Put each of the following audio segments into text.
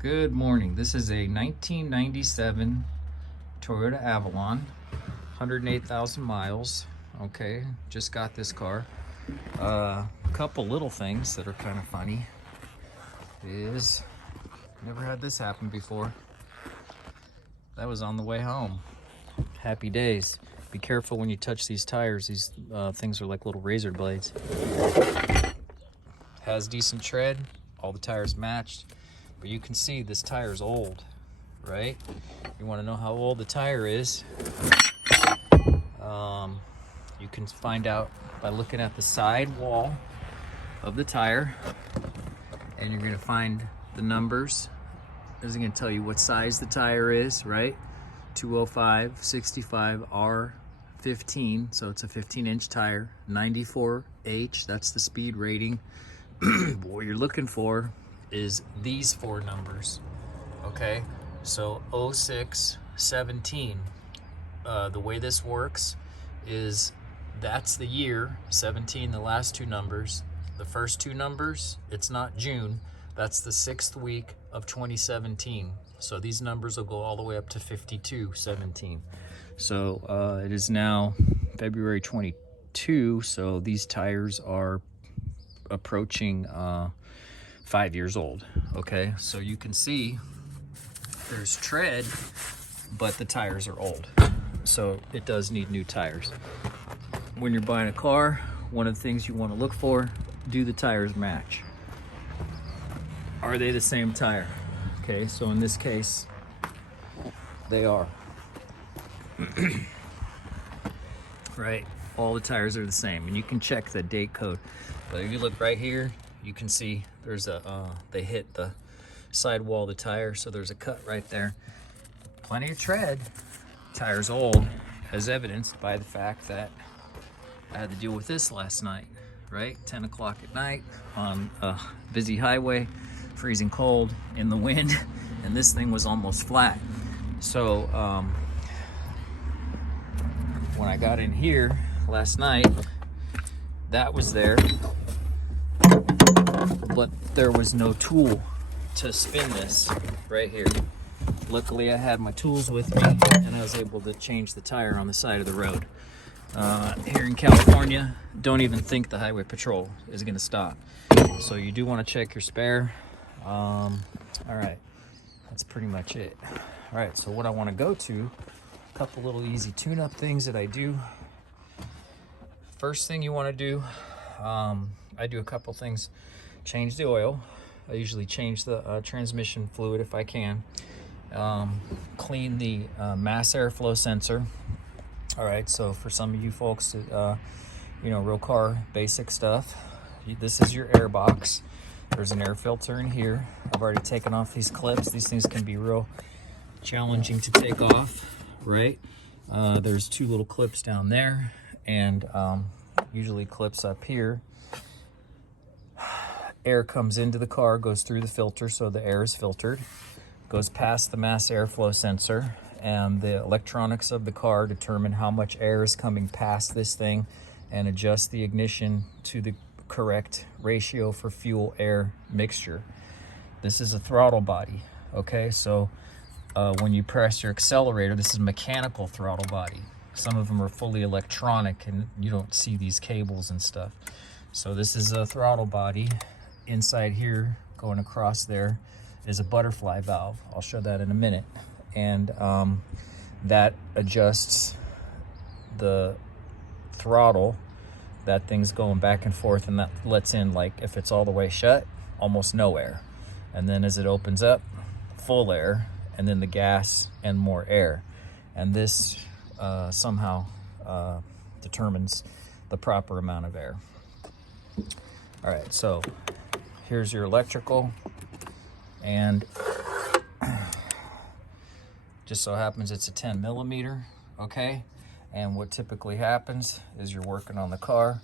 Good morning. This is a 1997 Toyota Avalon, 108,000 miles. Okay, just got this car. A couple little things that are kind of funny is never had this happen before. That was on the way home. Happy days. Be careful when you touch these tires. These things are like little razor blades. Has decent tread. All the tires matched. But you can see this tire is old, right? You want to know how old the tire is. You can find out by looking at the side wall of the tire, and you're going to find the numbers. This is going to tell you what size the tire is, right? 205 65 R15, so it's a 15-inch tire. 94H, that's the speed rating. What you're looking for is these four numbers, okay? So 0617. The way this works is that's the year, 17, the last two numbers. The first two numbers, it's not June, that's the 6th week of 2017. So these numbers will go all the way up to 5217. So it is now February 22, so these tires are approaching 5 years old. Okay, so you can see there's tread, but the tires are old, so it does need new tires. When you're buying a car, one of the things you want to look for, do the tires match? Are they the same tire? Okay, so in this case they are. Right, all the tires are the same, and you can check the date code. But if you look right here, you can see there's a they hit the side wall of the tire, so there's a cut right there. Plenty of tread. Tire's old, as evidenced by the fact that I had to deal with this last night, right? 10 o'clock at night on a busy highway, freezing cold in the wind, and this thing was almost flat. So when I got in here last night, that was there, but there was no tool to spin this right here. Luckily I had my tools with me, and I was able to change the tire on the side of the road. Here in California, don't even think the highway patrol is going to stop. So you do want to check your spare. All right, that's pretty much it. All right, so what I want to go to, a couple little easy tune-up things that I do. First thing you want to do, I do a couple things. Change the oil. I usually change the transmission fluid if I can. Clean the mass airflow sensor. All right, so for some of you folks that, real car basic stuff, this is your air box. There's an air filter in here. I've already taken off these clips. These things can be real challenging to take off, right? There's two little clips down there, and usually clips up here. Air comes into the car, goes through the filter, so the air is filtered, goes past the mass airflow sensor, and the electronics of the car determine how much air is coming past this thing and adjust the ignition to the correct ratio for fuel air mixture. This is a throttle body, okay? So when you press your accelerator, this is a mechanical throttle body. Some of them are fully electronic and you don't see these cables and stuff. So this is a throttle body. Inside here, going across there, is a butterfly valve. I'll show that in a minute. And that adjusts the throttle. That thing's going back and forth, and that lets in, like, if it's all the way shut, almost no air. And then as it opens up, full air, and then the gas and more air. And this somehow determines the proper amount of air. All right, so here's your electrical, and just so happens it's a 10 millimeter, okay? And what typically happens is you're working on the car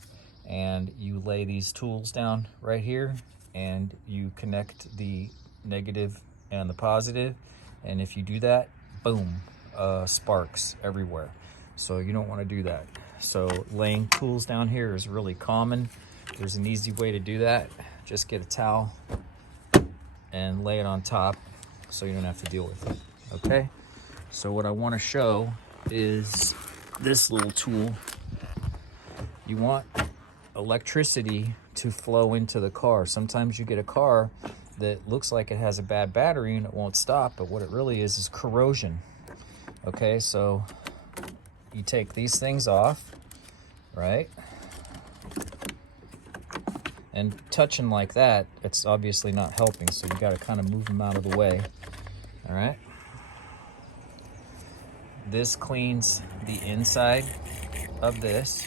and you lay these tools down right here, and you connect the negative and the positive, and if you do that, boom, sparks everywhere. So you don't want to do that. So laying tools down here is really common. There's an easy way to do that. Just get a towel and lay it on top so you don't have to deal with it. Okay, so what I want to show is this little tool. You want electricity to flow into the car. Sometimes you get a car that looks like it has a bad battery and it won't stop, but what it really is corrosion. Okay, so you take these things off, right? And touching like that, it's obviously not helping, so you got to kind of move them out of the way. All right. This cleans the inside of this,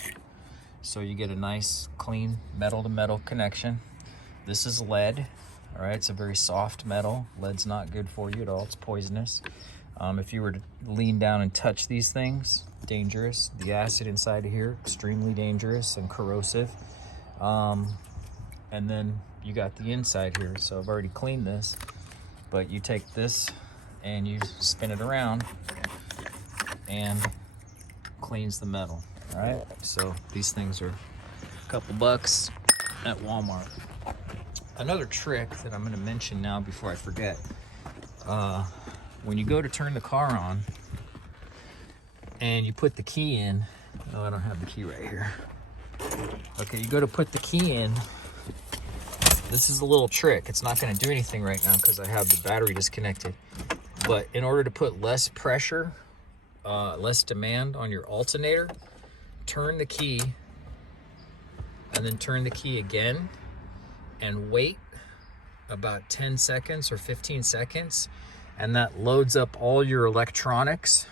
so you get a nice clean metal to metal connection. This is lead. All right, it's a very soft metal. Lead's not good for you at all. It's poisonous. If you were to lean down and touch these things, dangerous. The acid inside of here, extremely dangerous and corrosive. And then you got the inside here. So I've already cleaned this, but you take this and you spin it around and cleans the metal. All right, so these things are a couple bucks at Walmart. Another trick that I'm gonna mention now before I forget, when you go to turn the car on and you put the key in, oh, I don't have the key right here. Okay, you go to put the key in, this is a little trick. It's not gonna do anything right now because I have the battery disconnected. But in order to put less pressure, less demand on your alternator, turn the key and then turn the key again and wait about 10 seconds or 15 seconds, and that loads up all your electronics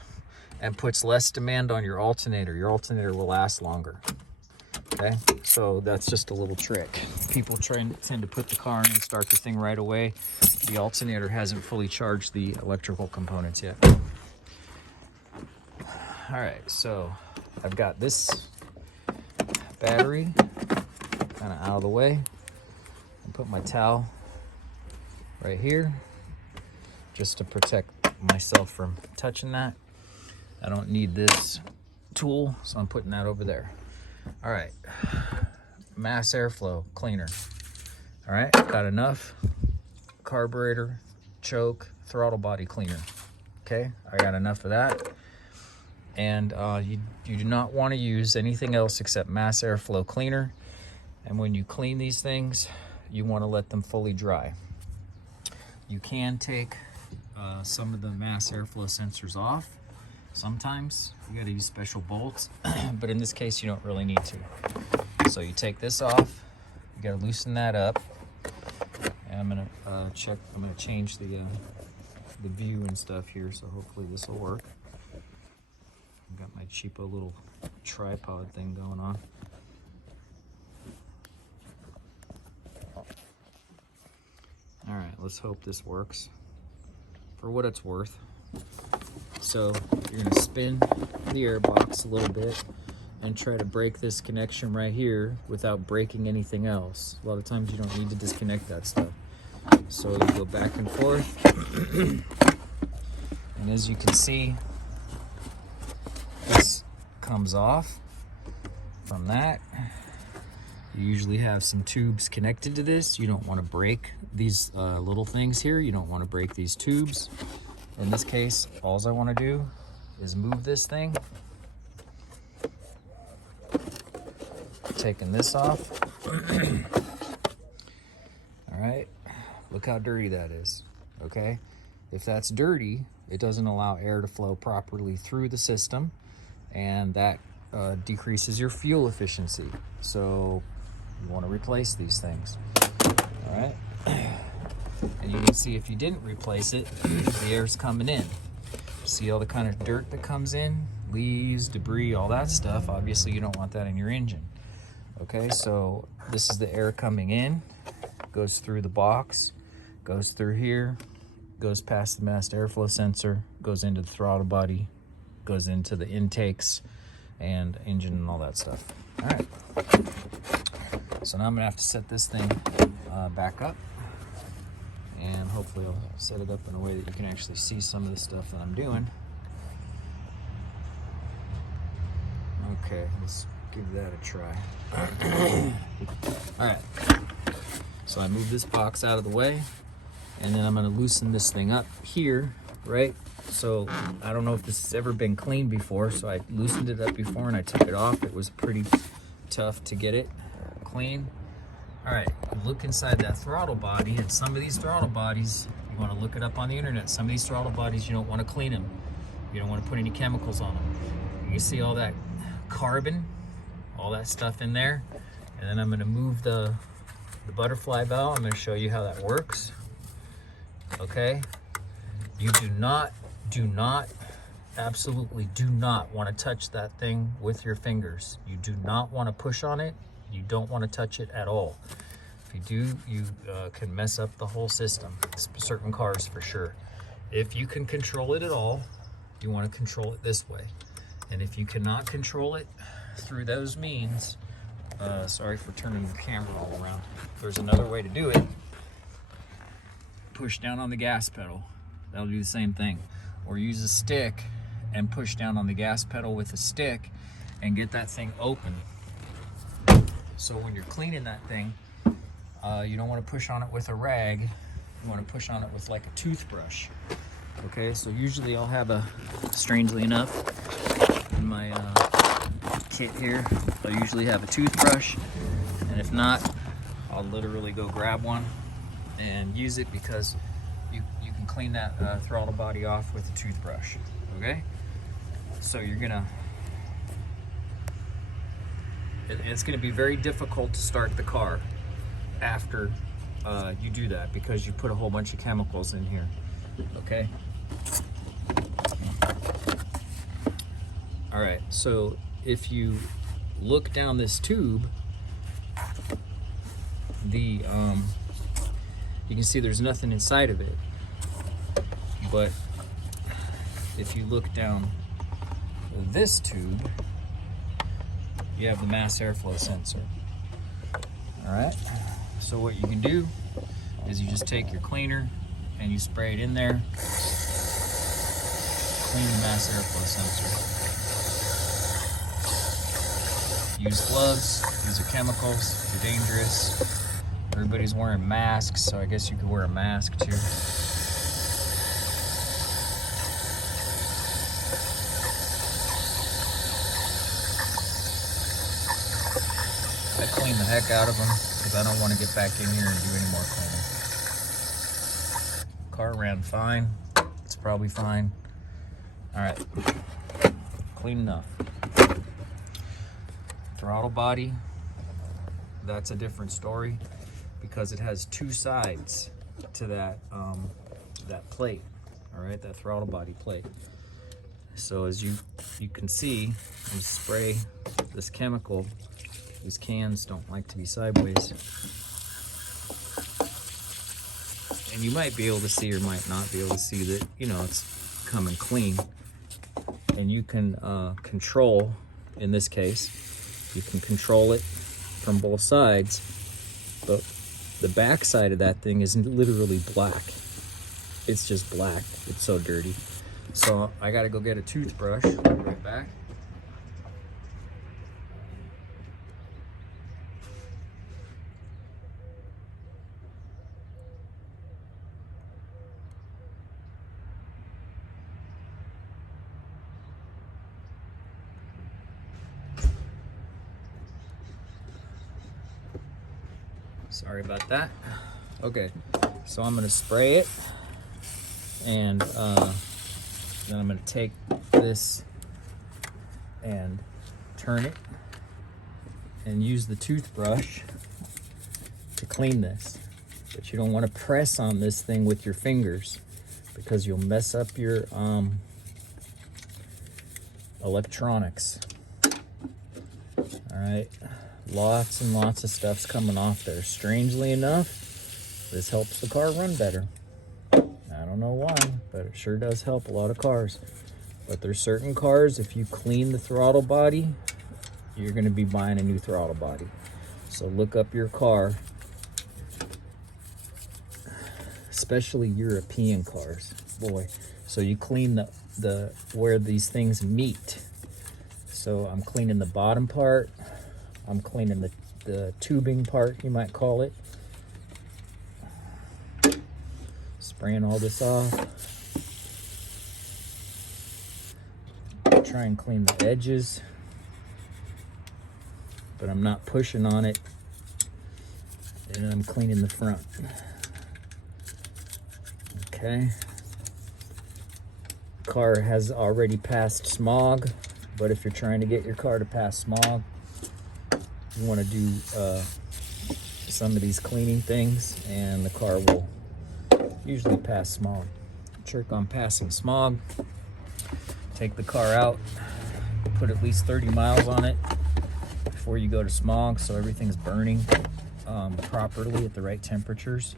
and puts less demand on your alternator. Your alternator will last longer. Okay, so that's just a little trick. People tend to put the car in and start the thing right away. The alternator hasn't fully charged the electrical components yet. All right, so I've got this battery kind of out of the way. I put my towel right here just to protect myself from touching that. I don't need this tool, so I'm putting that over there. All right, mass airflow cleaner. All right, got enough carburetor, choke, throttle body cleaner. Okay, I got enough of that. And you do not want to use anything else except mass airflow cleaner. And when you clean these things, you want to let them fully dry. You can take some of the mass airflow sensors off. Sometimes you got to use special bolts, but in this case you don't really need to. So you take this off, you got to loosen that up, and I'm gonna change the view and stuff here, so hopefully this will work. I've got my cheapo little tripod thing going on. All right, let's hope this works for what it's worth. So you're gonna spin the air box a little bit and try to break this connection right here without breaking anything else. A lot of times you don't need to disconnect that stuff. So you go back and forth. And as you can see, this comes off from that. You usually have some tubes connected to this. You don't want to break these little things here. You don't want to break these tubes. In this case, all I want to do is move this thing. Taking this off. All right, look how dirty that is, okay? If that's dirty, it doesn't allow air to flow properly through the system, and that decreases your fuel efficiency. So you want to replace these things, all right? And you can see if you didn't replace it, the air's coming in. See all the kind of dirt that comes in, leaves, debris, all that stuff. Obviously you don't want that in your engine. Okay, so this is the air coming in, goes through the box, goes through here, goes past the mass airflow sensor, goes into the throttle body, goes into the intakes and engine and all that stuff. All right, so now I'm gonna have to set this thing back up, and hopefully I'll set it up in a way that you can actually see some of the stuff that I'm doing. Okay, let's give that a try. All right, so I moved this box out of the way. And then I'm gonna loosen this thing up here, right? So I don't know if this has ever been cleaned before, so I loosened it up before and I took it off. It was pretty tough to get it clean. All right, look inside that throttle body, and some of these throttle bodies, you wanna look it up on the internet. Some of these throttle bodies, you don't wanna clean them. You don't wanna put any chemicals on them. You see all that carbon, all that stuff in there. And then I'm gonna move the butterfly valve. I'm gonna show you how that works. Okay, you do not, absolutely do not want to touch that thing with your fingers. You do not want to push on it. You don't want to touch it at all. If you do, you can mess up the whole system. Certain cars for sure. If you can control it at all, you want to control it this way. And if you cannot control it through those means, sorry for turning the camera all around. There's another way to do it. Push down on the gas pedal. That'll do the same thing. Or use a stick and push down on the gas pedal with a stick and get that thing open. So when you're cleaning that thing, you don't want to push on it with a rag. You want to push on it with like a toothbrush. Okay, so usually I'll have strangely enough, in my kit here, I'll usually have a toothbrush. And if not, I'll literally go grab one and use it, because you can clean that throttle body off with a toothbrush. Okay, so you're gonna, it's gonna be very difficult to start the car after you do that, because you put a whole bunch of chemicals in here. Okay, all right, so if you look down this tube, you can see there's nothing inside of it. But if you look down this tube, you have the mass airflow sensor. All right, so what you can do is you just take your cleaner and you spray it in there, clean the mass airflow sensor. Use gloves, these are chemicals, they're dangerous. Everybody's wearing masks, so I guess you could wear a mask too. I clean the heck out of them because I don't want to get back in here and do any more cleaning. Car ran fine. It's probably fine. All right, clean enough. Throttle body, that's a different story, because it has two sides to that that plate. All right, that throttle body plate. So as you can see, you spray this chemical. These cans don't like to be sideways, and you might be able to see or might not be able to see that, you know, it's coming clean. And you can control, in this case, you can control it from both sides, but the back side of that thing is literally black. It's just black. It's so dirty. So I gotta go get a toothbrush. Right back. Sorry about that. Okay, so I'm gonna spray it, and then I'm gonna take this and turn it and use the toothbrush to clean this. But you don't want to press on this thing with your fingers, because you'll mess up your electronics. All right. Lots and lots of stuff's coming off there. Strangely enough, this helps the car run better. I don't know why, but it sure does help a lot of cars. But there's certain cars, if you clean the throttle body, you're gonna be buying a new throttle body. So look up your car, especially European cars. Boy, so you clean the where these things meet. So I'm cleaning the bottom part. I'm cleaning the tubing part, you might call it. spraying all this off. Try and clean the edges, but I'm not pushing on it, and I'm cleaning the front. Okay. Car has already passed smog, but if you're trying to get your car to pass smog, you want to do some of these cleaning things, and the car will usually pass smog. Check on passing smog. Take the car out, put at least 30 miles on it before you go to smog, so everything's burning properly at the right temperatures.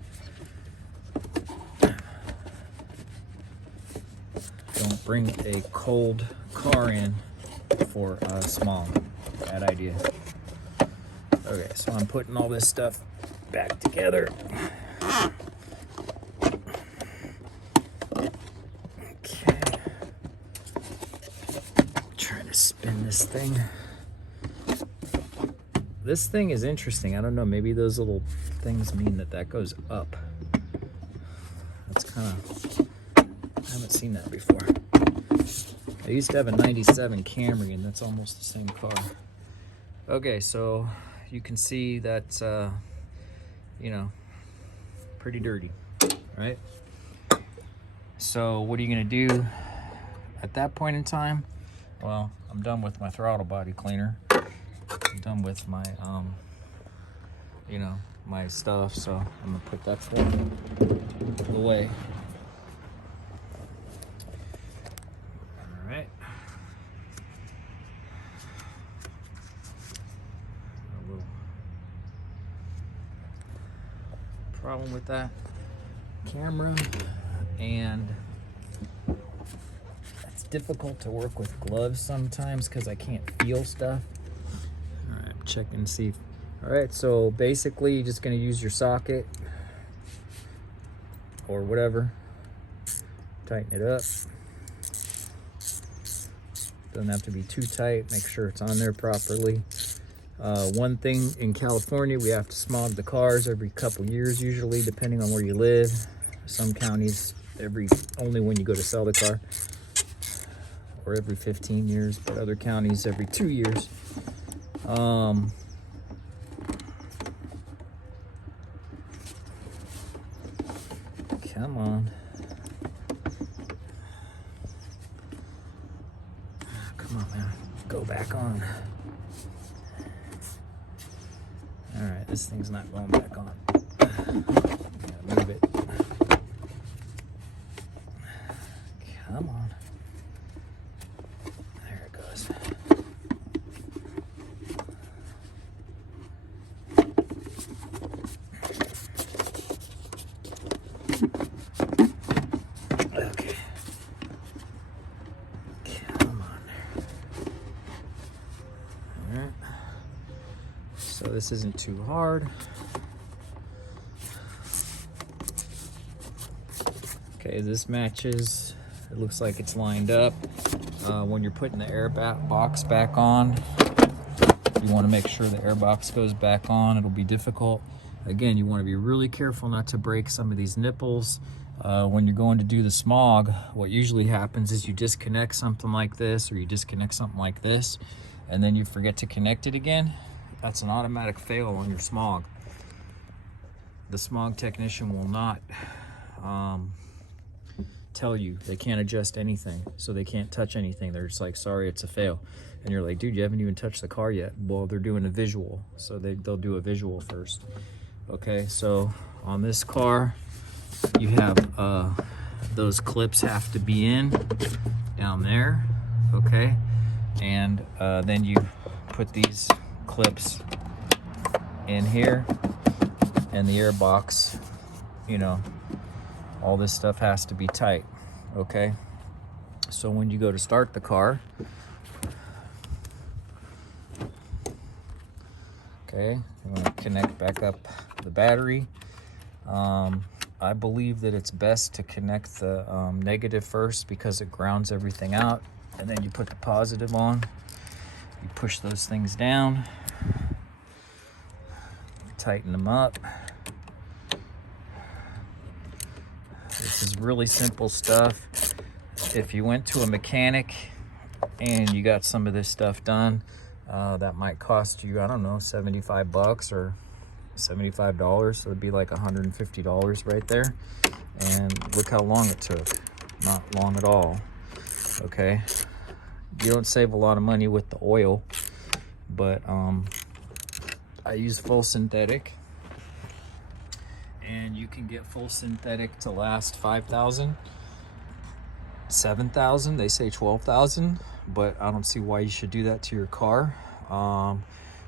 Don't bring a cold car in for smog. Bad idea. Okay, so I'm putting all this stuff back together. Okay. Trying to spin this thing. This thing is interesting. I don't know, maybe those little things mean that goes up. That's kind of, I haven't seen that before. I used to have a 97 Camry, and that's almost the same car. Okay, so you can see that's, you know, pretty dirty, right? So what are you gonna do at that point in time? Well, I'm done with my throttle body cleaner. I'm done with my, you know, my stuff, so I'm gonna put that away. All right. A little problem with that camera, and it's difficult to work with gloves sometimes because I can't feel stuff. All right, check and see. All right, so basically you're just gonna use your socket or whatever, tighten it up. Doesn't have to be too tight, make sure it's on there properly. One thing in California, we have to smog the cars every couple years usually, depending on where you live. Some counties only when you go to sell the car, or every 15 years, but other counties every 2 years. Come on. Come on, man. Go back on. All right, this thing's not going back on. Gotta move it. Come on. There it goes. Okay. Come on there. All right. So this isn't too hard. Okay, this matches. It looks like it's lined up. When you're putting the air box back on, you want to make sure the air box goes back on. It'll be difficult. Again, you want to be really careful not to break some of these nipples. When you're going to do the smog, what usually happens is you disconnect something like this, or you disconnect something like this, and then you forget to connect it again. That's an automatic fail on your smog. The smog technician will not tell you. They can't adjust anything, so they can't touch anything. They're just like, sorry, it's a fail. And you're like, dude, you haven't even touched the car yet. Well, they're doing a visual, so they'll do a visual first. Okay, so on this car, you have those clips have to be in down there, okay? And then you put these clips in here, and the air box, you know, all this stuff has to be tight, okay? So when you go to start the car, okay, you want to connect back up the battery. I believe that it's best to connect the negative first because it grounds everything out, and then you put the positive on. You push those things down, tighten them up. This This is really simple stuff. If you went to a mechanic and you got some of this stuff done, that might cost you, I don't know, 75 bucks or $75. So it'd be like $150 right there. And look how long it took. Not long at all. Okay. You don't save a lot of money with the oil, but I use full synthetic. And you can get full synthetic to last 5,000, 7,000, they say 12,000, but I don't see why you should do that to your car.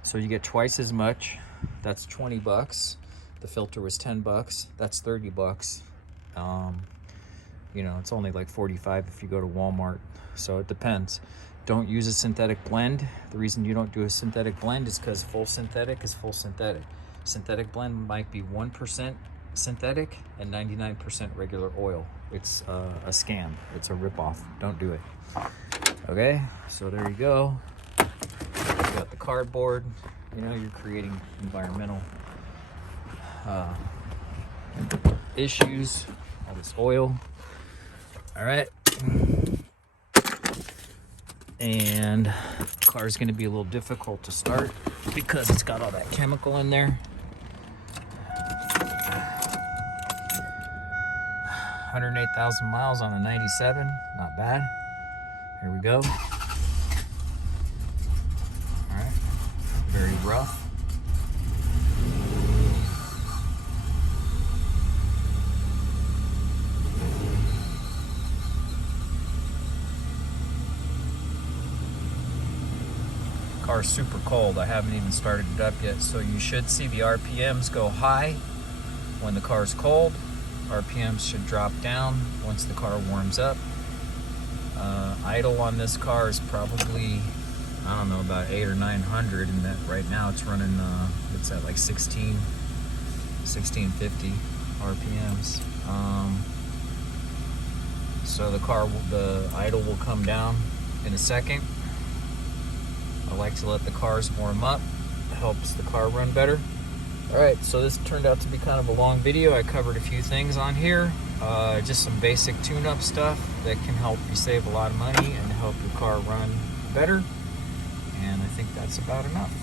So you get twice as much. That's 20 bucks. The filter was 10 bucks. That's 30 bucks. You know, it's only like 45 if you go to Walmart. So it depends. Don't use a synthetic blend. The reason you don't do a synthetic blend is because full synthetic is full synthetic. Synthetic blend might be 1% synthetic and 99% regular oil. It's a scam. It's a ripoff. Don't do it. Okay, so there you go. You got the cardboard. You know, you're creating environmental issues. All this oil. All right. And the car is going to be a little difficult to start because it's got all that chemical in there. 108,000 miles on a 97, not bad. Here we go. All right, very rough. Car's super cold. I haven't even started it up yet, so you should see the RPMs go high when the car's cold. RPMs should drop down once the car warms up. Idle on this car is probably, I don't know, about 800 or 900, and that right now it's running, it's at like 1650 RPMs. So the idle will come down in a second. I like to let the cars warm up. It helps the car run better. Alright, so this turned out to be kind of a long video. I covered a few things on here. Just some basic tune-up stuff that can help you save a lot of money and help your car run better. And I think that's about enough.